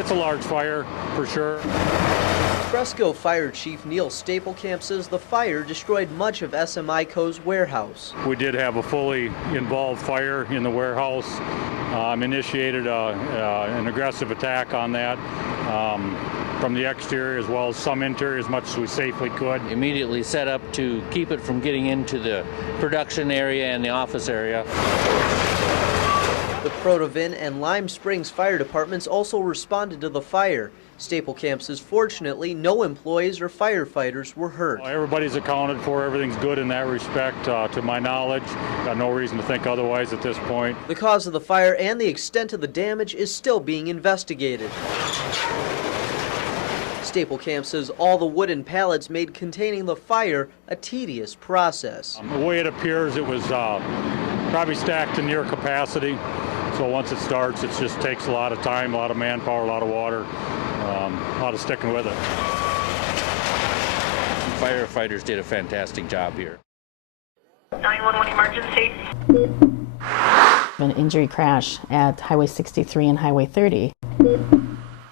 It's a large fire, for sure. Fresco Fire Chief Neil Staplecamp says the fire destroyed much of SMI-Co's warehouse. We did have a fully involved fire in the warehouse. Initiated an aggressive attack on that from the exterior as well as some interior as much as we safely could. Immediately set up to keep it from getting into the production area and the office area. The Protovin and Lime Springs fire departments also responded to the fire. Staplecamp says fortunately no employees or firefighters were hurt. Everybody's accounted for. Everything's good in that respect, to my knowledge. Got no reason to think otherwise at this point. The cause of the fire and the extent of the damage is still being investigated. Staplecamp says all the wooden pallets made containing the fire a tedious process. The way it appears, it was probably stacked to near capacity. So once it starts, it just takes a lot of time, a lot of manpower, a lot of water, a lot of sticking with it. Firefighters did a fantastic job here. 911 emergency. An injury crash at Highway 63 and Highway 30.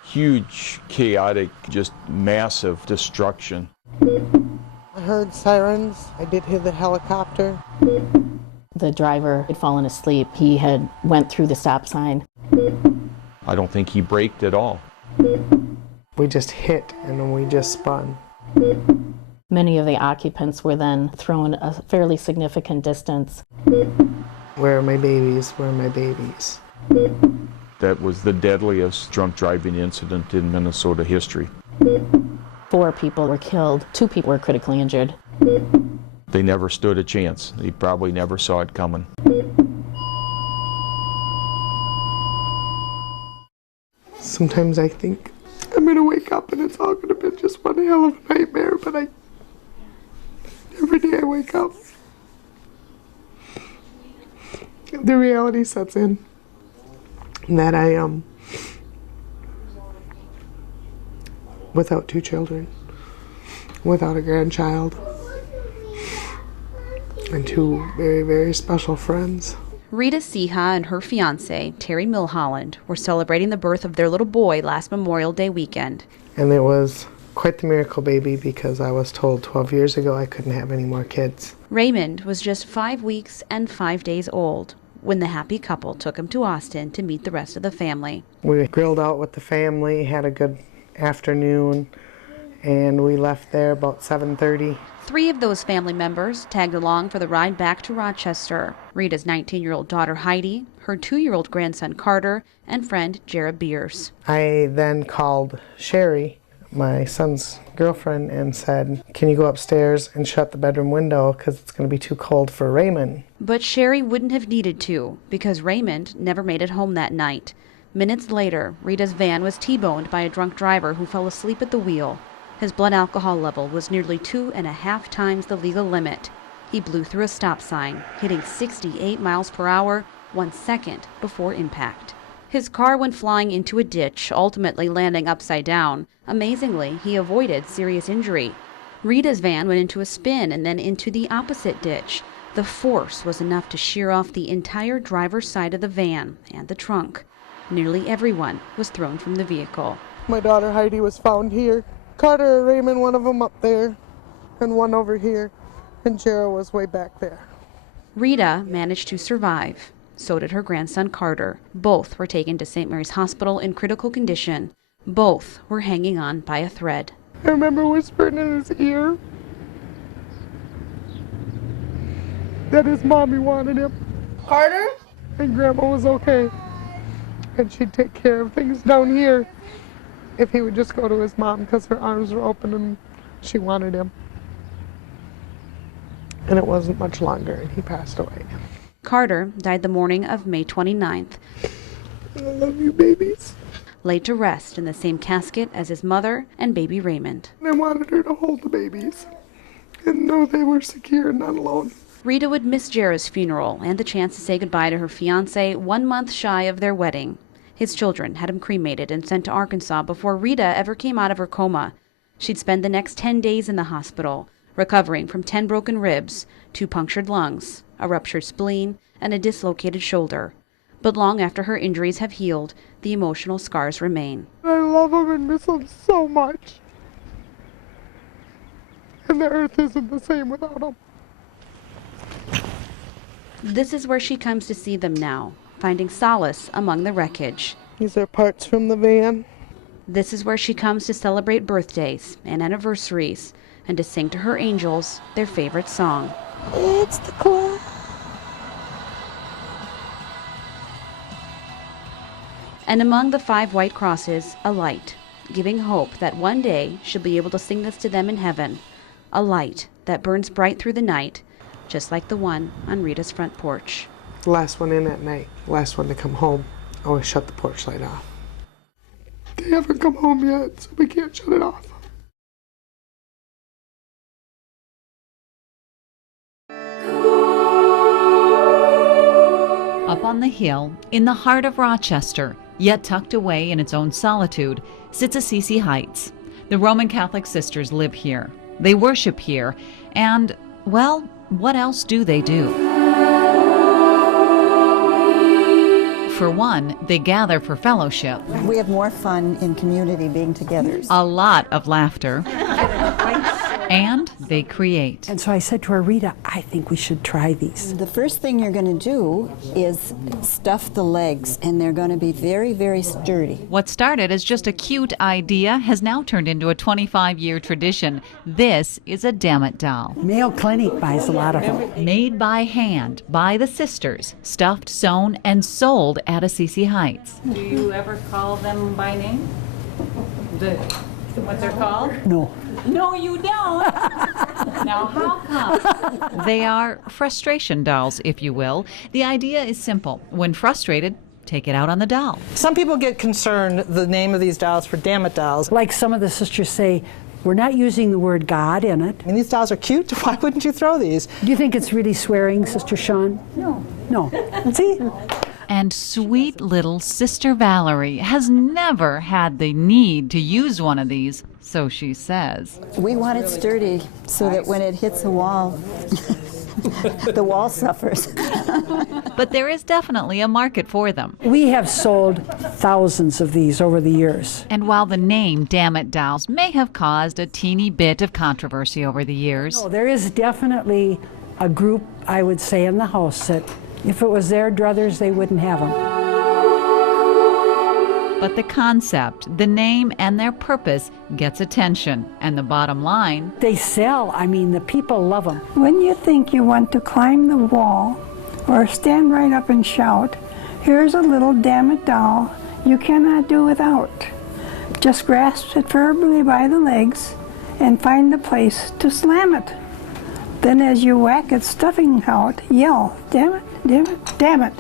Huge, chaotic, just massive destruction. I heard sirens. I did hear the helicopter. The driver had fallen asleep. He had went through the stop sign. I don't think he braked at all. We just hit and then we just spun. Many of the occupants were then thrown a fairly significant distance. Where are my babies? Where are my babies? That was the deadliest drunk driving incident in Minnesota history. 4 people were killed. 2 people were critically injured. They never stood a chance. They probably never saw it coming. Sometimes I think I'm going to wake up and it's all going to be just one hell of a nightmare, but every day I wake up, the reality sets in that I am without 2 children, without a grandchild, and 2 very, very special friends. Rita Siha and her fiance, Terry Milholland, were celebrating the birth of their little boy last Memorial Day weekend. And it was quite the miracle baby because I was told 12 years ago I couldn't have any more kids. Raymond was just 5 weeks and 5 days old when the happy couple took him to Austin to meet the rest of the family. We grilled out with the family, had a good afternoon, and we left there about 7:30. 3 of those family members tagged along for the ride back to Rochester. Rita's 19-year-old daughter Heidi, her 2-year-old grandson Carter, and friend Jared Beers. I then called Sherry, my son's girlfriend, and said, can you go upstairs and shut the bedroom window because it's going to be too cold for Raymond. But Sherry wouldn't have needed to because Raymond never made it home that night. Minutes later, Rita's van was T-boned by a drunk driver who fell asleep at the wheel. His blood alcohol level was nearly 2.5 times the legal limit. He blew through a stop sign, hitting 68 miles per hour 1 second before impact. His car went flying into a ditch, ultimately landing upside down. Amazingly, he avoided serious injury. Rita's van went into a spin and then into the opposite ditch. The force was enough to shear off the entire driver's side of the van and the trunk. Nearly everyone was thrown from the vehicle. My daughter Heidi was found here. Carter or Raymond, one of them up there, and one over here, and Gerald was way back there. Rita managed to survive. So did her grandson Carter. Both were taken to St. Mary's Hospital in critical condition. Both were hanging on by a thread. I remember whispering in his ear that his mommy wanted him. Carter? And Grandma was okay. And she'd take care of things down here if he would just go to his mom because her arms were open and she wanted him. And it wasn't much longer and he passed away. Carter died the morning of May 29th. I love you, babies. Laid to rest in the same casket as his mother and baby Raymond. I wanted her to hold the babies and know they were secure and not alone. Rita would miss Jera's funeral and the chance to say goodbye to her fiancé 1 month shy of their wedding. His children had him cremated and sent to Arkansas before Rita ever came out of her coma. She'd spend the next 10 days in the hospital, recovering from 10 broken ribs, 2 punctured lungs, a ruptured spleen, and a dislocated shoulder. But long after her injuries have healed, the emotional scars remain. I love them and miss them so much. And the earth isn't the same without them. This is where she comes to see them now, finding solace among the wreckage. These are parts from the van. This is where she comes to celebrate birthdays and anniversaries and to sing to her angels their favorite song. It's the clock. And among the 5 white crosses, a light, giving hope that one day she'll be able to sing this to them in heaven. A light that burns bright through the night, just like the one on Rita's front porch. The last one in at night, last one to come home. I always shut the porch light off. They haven't come home yet, so we can't shut it off. Up on the hill, in the heart of Rochester, yet tucked away in its own solitude, sits Assisi Heights. The Roman Catholic sisters live here. They worship here, and, well, what else do they do? For one, they gather for fellowship. We have more fun in community being together. A lot of laughter. And they create. And so I said to her, Rita, I think we should try these. The first thing you're going to do is stuff the legs, and they're going to be very, very sturdy. What started as just a cute idea has now turned into a 25-year tradition. This is a Dammit doll. Mayo Clinic buys a lot of them. Made by hand by the sisters, stuffed, sewn, and sold at Assisi Heights. Do you ever call them by name? What they're called? No. No, you don't. Now, how come? They are frustration dolls, if you will. The idea is simple. When frustrated, take it out on the doll. Some people get concerned the name of these dolls for Dammit dolls. Like some of the sisters say, we're not using the word God in it. I mean, these dolls are cute. Why wouldn't you throw these? Do you think it's really swearing, Sister Shawn? No. No. See? And sweet little Sister Valerie has never had the need to use one of these, so she says. We want it sturdy so that when it hits a wall, the wall suffers. But there is definitely a market for them. We have sold thousands of these over the years. And while the name Dammit dolls may have caused a teeny bit of controversy over the years, No, there is definitely a group, I would say, in the house that if it was their druthers, they wouldn't have them. but the concept, the name, and their purpose gets attention. And the bottom line, they sell. I mean, the people love them. When you think you want to climb the wall or stand right up and shout, here's a little Dammit doll you cannot do without. Just grasp it firmly by the legs and find the place to slam it. Then as you whack its stuffing out, yell, damn it, damn it, damn it.